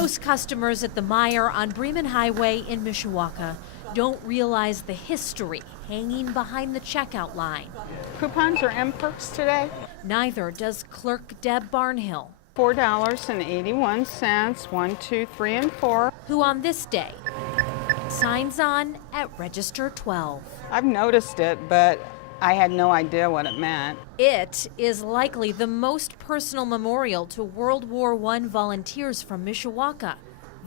Most customers at the Meijer on Bremen Highway in Mishawaka don't realize the history hanging behind the checkout line. Coupons are M-Perks today. Neither does clerk Deb Barnhill, $4.81, 1, 2, 3, and 4. who on this day signs on at Register 12. I've noticed it, but I had no idea what it meant. It is likely the most personal memorial to World War I volunteers from Mishawaka.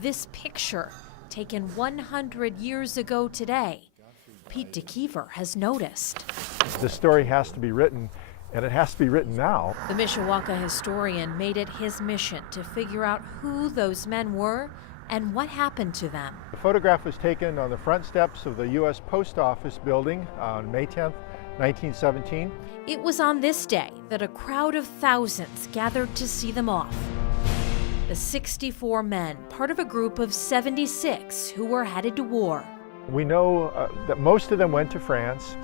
This picture, taken 100 years ago today, Pete DeKeever has noticed. The story has to be written, and it has to be written now. The Mishawaka historian made it his mission to figure out who those men were and what happened to them. The photograph was taken on the front steps of the U.S. Post Office building on May 10th, 1917. It was on this day that a crowd of thousands gathered to see them off. The 64 men, part of a group of 76 who were headed to war. We know that most of them went to France.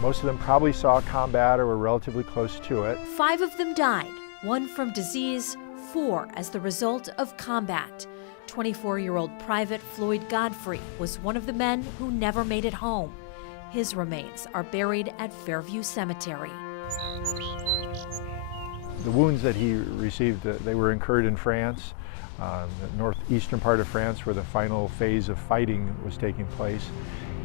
Most of them probably saw combat or were relatively close to it. 5 of them died, 1 from disease, 4 as the result of combat. 24-year-old Private Floyd Godfrey was one of the men who never made it home. His remains are buried at Fairview Cemetery. The wounds that he received, they were incurred in France, the northeastern part of France, where the final phase of fighting was taking place,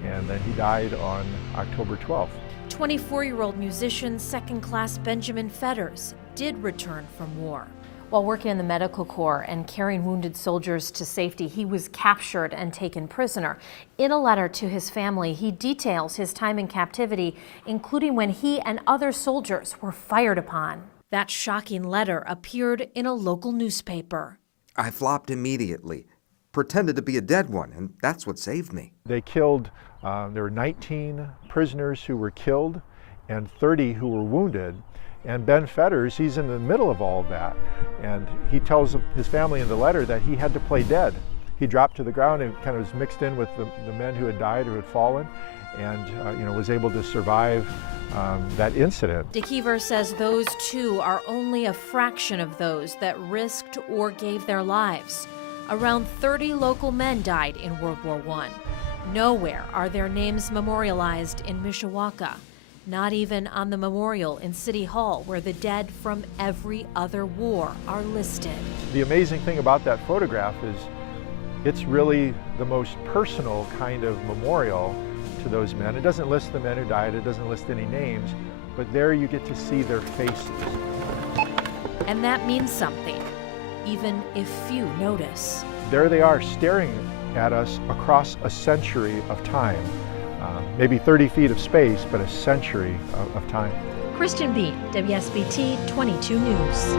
and then he died on October 12th. 24-year-old musician second-class Benjamin Fetters did return from war. While working in the medical corps and carrying wounded soldiers to safety, he was captured and taken prisoner. In a letter to his family, he details his time in captivity, including when he and other soldiers were fired upon. That shocking letter appeared in a local newspaper. I flopped immediately, pretended to be a dead one, and that's what saved me. They killed, there were 19 prisoners who were killed and 30 who were wounded. And Ben Fetters, he's in the middle of all of that. And he tells his family in the letter that he had to play dead. He dropped to the ground and kind of was mixed in with the men who had died, who had fallen, and was able to survive that incident. DeKeever says those two are only a fraction of those that risked or gave their lives. Around 30 local men died in World War I. Nowhere are their names memorialized in Mishawaka. Not even on the memorial in City Hall, where the dead from every other war are listed. The amazing thing about that photograph is it's really the most personal kind of memorial to those men. It doesn't list the men who died, it doesn't list any names, but there you get to see their faces. And that means something, even if few notice. There they are, staring at us across a century of time. Maybe 30 feet of space, but a century of time. Kristen Bean, WSBT 22 News.